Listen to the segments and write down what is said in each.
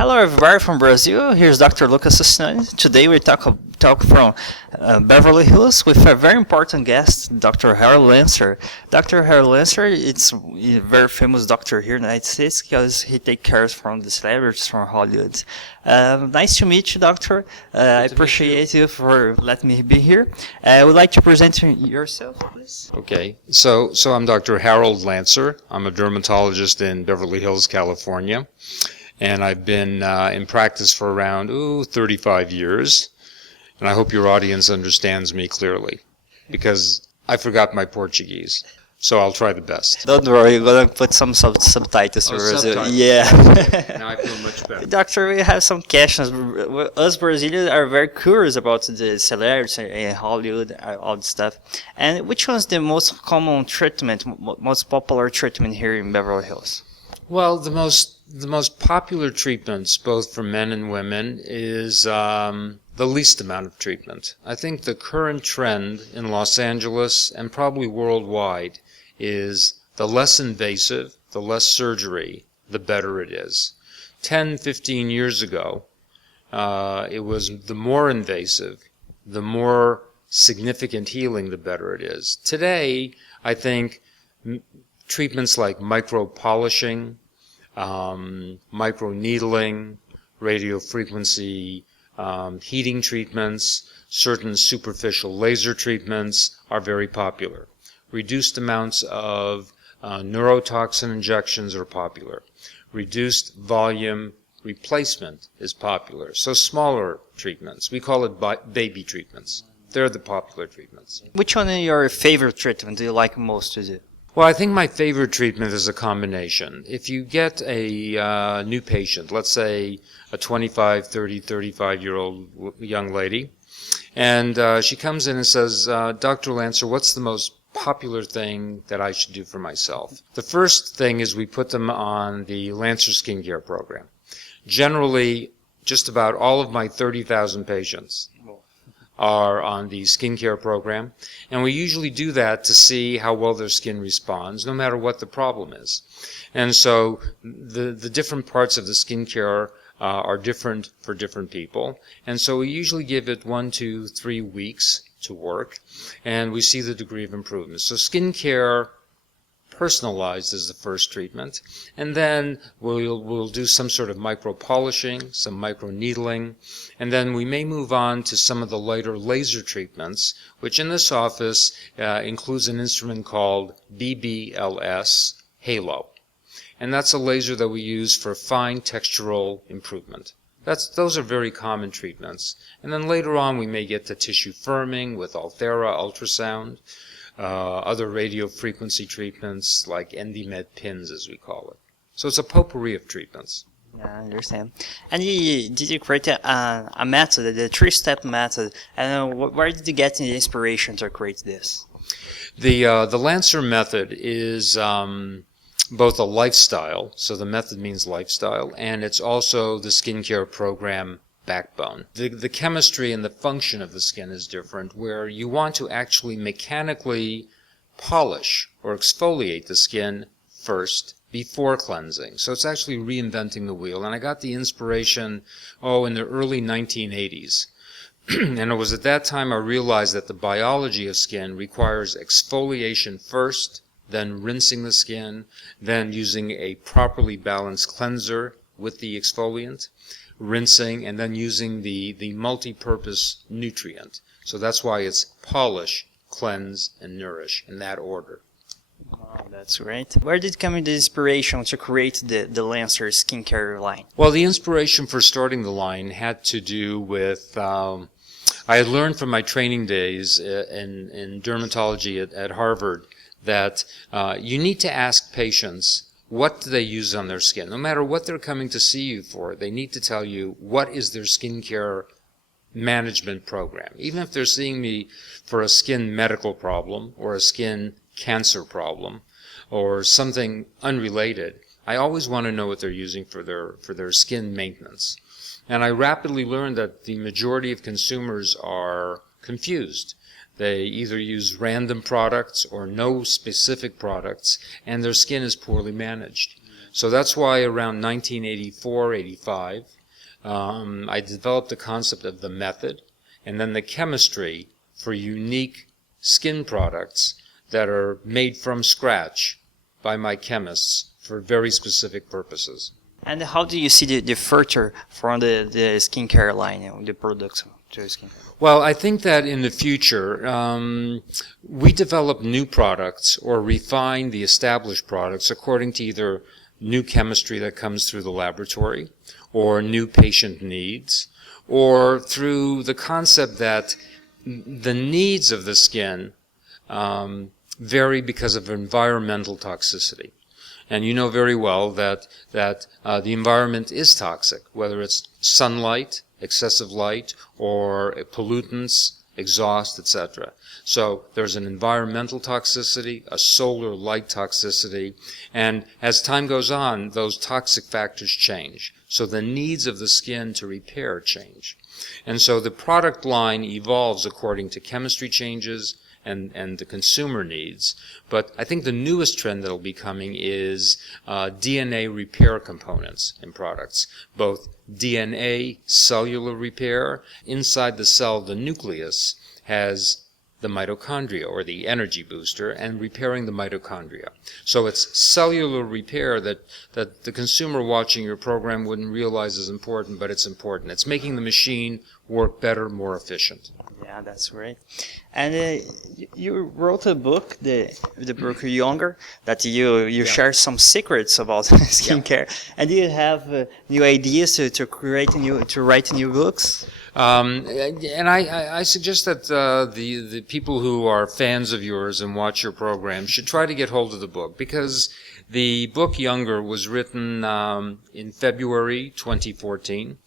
Hello everybody from Brazil, here's Dr. Lucas Fustinoni. Today we talk from Beverly Hills with a very important guest, Dr. Harold Lancer. Dr. Harold Lancer is a very famous doctor here in the United States because he takes care from the celebrities from Hollywood. Nice to meet you, Doctor. I appreciate you for letting me be here. I would like to present yourself, please. Okay, so I'm Dr. Harold Lancer. I'm a dermatologist in Beverly Hills, California. And I've been in practice for around 35 years. And I hope your audience understands me clearly, because I forgot my Portuguese. So I'll try the best. Don't worry, you're going to put some subtitles for Brazil. Subtitles. Yeah. Now I feel much better. Doctor, we have some questions. Us Brazilians are very curious about the celebrities in Hollywood, all the stuff. And which one's the most common treatment, most popular treatment here in Beverly Hills? Well, the most popular treatments, both for men and women, is the least amount of treatment. I think the current trend in Los Angeles and probably worldwide is the less invasive, the less surgery, the better it is. 10, 15 years ago, it was the more invasive, the more significant healing, the better it is. Today, I think treatments like micro-polishing, micro-needling, radiofrequency heating treatments, certain superficial laser treatments are very popular. Reduced amounts of neurotoxin injections are popular. Reduced volume replacement is popular. So smaller treatments, we call it baby treatments. They're the popular treatments. Which one is your favorite treatment do you like most to do? Well, I think my favorite treatment is a combination. If you get a new patient, let's say a 25, 30, 35-year-old young lady, and she comes in and says, Dr. Lancer, what's the most popular thing that I should do for myself? The first thing is we put them on the Lancer skincare program. Generally, just about all of my 30,000 patients are on the skincare program, and we usually do that to see how well their skin responds, no matter what the problem is. And so the different parts of the skincare are different for different people, and so we usually give it 1, 2, 3 weeks to work, and we see the degree of improvement. So skincare personalized is the first treatment, and then we'll do some sort of micro-polishing, some micro-needling, and then we may move on to some of the lighter laser treatments, which in this office includes an instrument called BBLS Halo, and that's a laser that we use for fine textural improvement. Those are very common treatments, and then later on we may get to tissue firming with Althera ultrasound, other radio frequency treatments like EndyMed pins, as we call it. So it's a potpourri of treatments. Yeah, I understand. And did you create a method, the 3-step method, and where did you get the inspiration to create this? The Lancer method is both a lifestyle, so the method means lifestyle, and it's also the skincare program backbone. The chemistry and the function of the skin is different, where you want to actually mechanically polish or exfoliate the skin first before cleansing. So it's actually reinventing the wheel. And I got the inspiration, in the early 1980s. And it was at that time I realized that the biology of skin requires exfoliation first, then rinsing the skin, then using a properly balanced cleanser with the exfoliant, rinsing, and then using the multi-purpose nutrient. So that's why it's polish, cleanse, and nourish in that order. Oh, that's great. Where did come the inspiration to create the Lancer skincare line? Well, the inspiration for starting the line had to do with I had learned from my training days in dermatology at Harvard that you need to ask patients, what do they use on their skin? No matter what they're coming to see you for, they need to tell you what is their skincare management program. Even if they're seeing me for a skin medical problem or a skin cancer problem or something unrelated, I always want to know what they're using for their skin maintenance. And I rapidly learned that the majority of consumers are confused. They either use random products or no specific products, and their skin is poorly managed. So that's why around 1984, 85, I developed the concept of the method and then the chemistry for unique skin products that are made from scratch by my chemists for very specific purposes. And how do you see the future from the skincare line, the products to skincare? Well, I think that in the future, we develop new products or refine the established products according to either new chemistry that comes through the laboratory or new patient needs, or through the concept that the needs of the skin vary because of environmental toxicity. And you know very well that the environment is toxic, whether it's sunlight, excessive light, or pollutants, exhaust, etc. So there's an environmental toxicity, a solar light toxicity, and as time goes on, those toxic factors change. So the needs of the skin to repair change. And so the product line evolves according to chemistry changes and the consumer needs. But I think the newest trend that will be coming is DNA repair components in products, both DNA cellular repair. Inside the cell, the nucleus has the mitochondria, or the energy booster, and repairing the mitochondria. So it's cellular repair that the consumer watching your program wouldn't realize is important, but it's important. It's making the machine work better, more efficient. Yeah, that's great. And you wrote a book, the book Younger, that you share some secrets about skincare. Yeah. And do you have new ideas to write new books? And I suggest that the people who are fans of yours and watch your program should try to get hold of the book, because the book Younger was written in February 2014,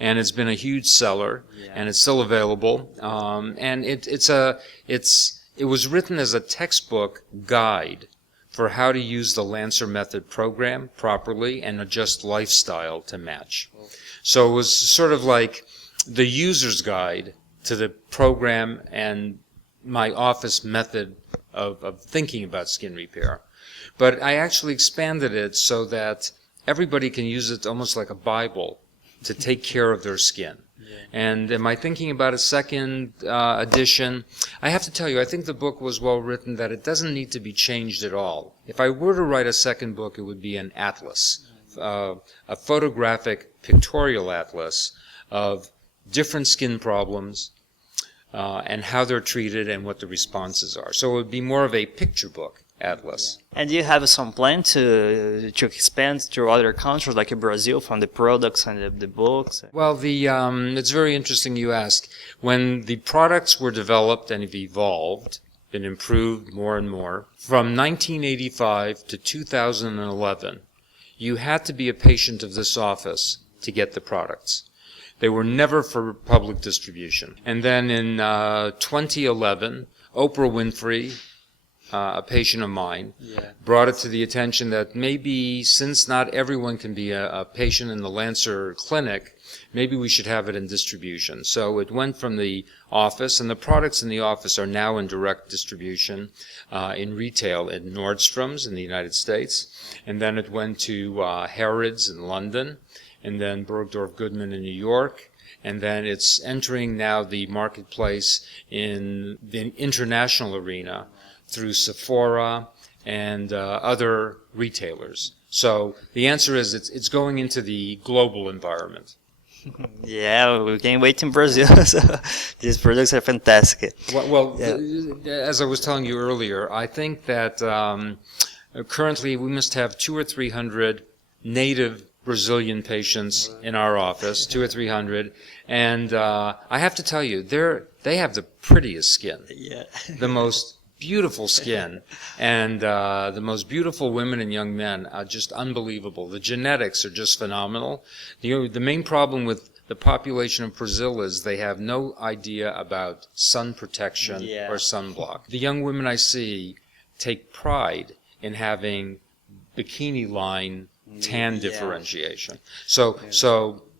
and it's been a huge seller, and it's still available. And it was written as a textbook guide for how to use the Lancer method program properly and adjust lifestyle to match. So it was sort of like the user's guide to the program and my office method of thinking about skin repair. But I actually expanded it so that everybody can use it almost like a Bible to take care of their skin. Yeah. And am I thinking about a second edition? I have to tell you, I think the book was well written, that it doesn't need to be changed at all. If I were to write a second book, it would be an atlas, a photographic pictorial atlas of different skin problems and how they're treated and what the responses are. So it would be more of a picture book atlas. And do you have some plan to expand to other countries like Brazil from the products and the books? Well, it's very interesting you ask. When the products were developed and have evolved, been improved more and more, from 1985 to 2011, you had to be a patient of this office to get the products. They were never for public distribution. And then in 2011, Oprah Winfrey, a patient of mine, brought it to the attention that maybe, since not everyone can be a patient in the Lancer clinic, maybe we should have it in distribution. So it went from the office, and the products in the office are now in direct distribution in retail in Nordstrom's in the United States. And then it went to Harrods in London, and then Bergdorf Goodman in New York, and then it's entering now the marketplace in the international arena through Sephora and other retailers. So the answer is it's going into the global environment. Yeah, we can't wait in Brazil. So these products are fantastic. As I was telling you earlier, I think that currently we must have 200 or 300 native Brazilian patients in our office, 200 or 300, and I have to tell you, they have the prettiest skin, the most beautiful skin, and the most beautiful women and young men are just unbelievable. The genetics are just phenomenal. The main problem with the population of Brazil is they have no idea about sun protection or sunblock. The young women I see take pride in having bikini line tan differentiation. So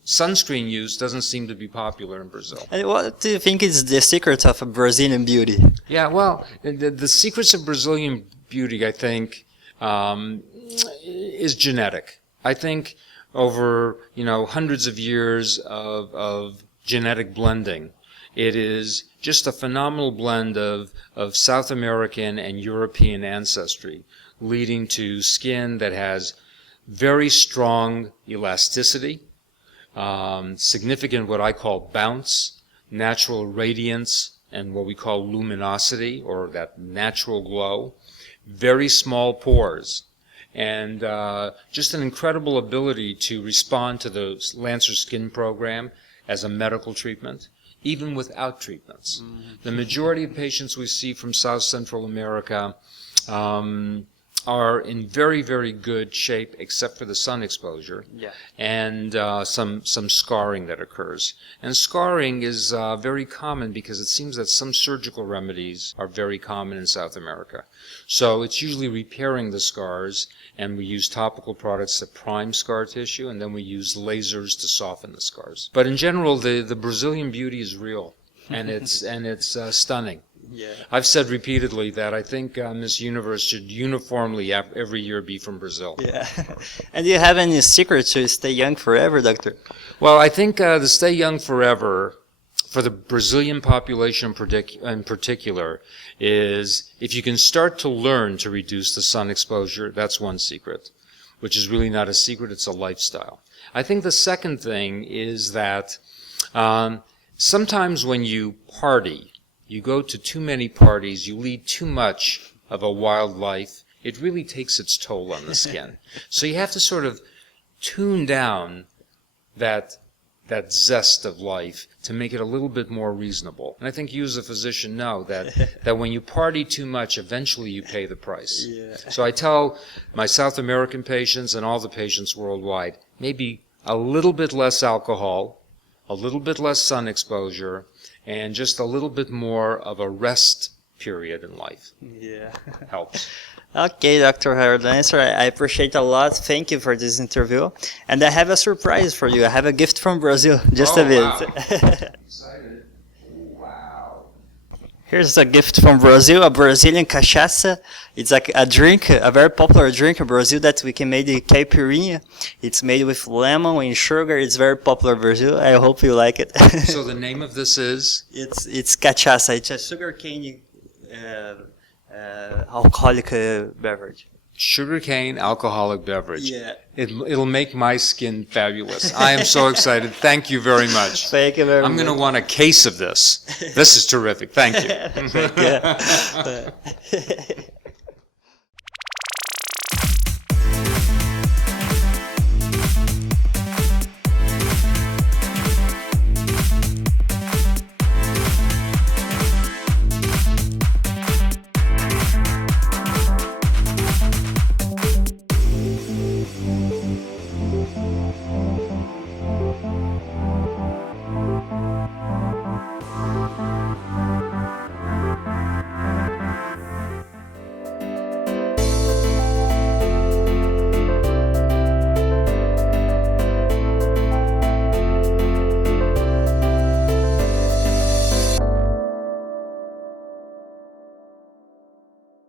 sunscreen use doesn't seem to be popular in Brazil. And what do you think is the secret of a Brazilian beauty? Yeah, well, the secrets of Brazilian beauty, I think, is genetic. I think over, hundreds of years of genetic blending, it is just a phenomenal blend of South American and European ancestry, leading to skin that has very strong elasticity, significant what I call bounce, natural radiance, and what we call luminosity, or that natural glow, very small pores, and just an incredible ability to respond to the Lancer Skin Program as a medical treatment, even without treatments. Mm-hmm. The majority of patients we see from South Central America are in very, very good shape, except for the sun exposure, and some scarring that occurs. And scarring is very common because it seems that some surgical remedies are very common in South America. So it's usually repairing the scars, and we use topical products to prime scar tissue, and then we use lasers to soften the scars. But in general, the Brazilian beauty is real, and it's stunning. Yeah. I've said repeatedly that I think Miss Universe should uniformly every year be from Brazil. Yeah. And do you have any secret to stay young forever, doctor? Well, I think the stay young forever for the Brazilian population in particular is if you can start to learn to reduce the sun exposure, that's one secret, which is really not a secret, it's a lifestyle. I think the second thing is that sometimes when you party, you go to too many parties, you lead too much of a wild life, it really takes its toll on the skin. So you have to sort of tune down that zest of life to make it a little bit more reasonable. And I think you as a physician know that when you party too much, eventually you pay the price. Yeah. So I tell my South American patients and all the patients worldwide, maybe a little bit less alcohol, a little bit less sun exposure, and just a little bit more of a rest period in life. Yeah. Helps. Okay, Dr. Harold Lancer, I appreciate a lot. Thank you for this interview. And I have a surprise for you. I have a gift from Brazil. Just a bit. Wow. Excited. Wow. Here's a gift from Brazil, a Brazilian cachaça. It's like a drink, a very popular drink in Brazil that we can make the caipirinha. It's made with lemon and sugar. It's very popular in Brazil. I hope you like it. So the name of this is? It's cachaça. It's a sugarcane alcoholic beverage. Sugarcane alcoholic beverage. Yeah. It'll make my skin fabulous. I am so excited. Thank you very much. Thank you very much. I'm going to want a case of this. This is terrific. Thank you. Thank you.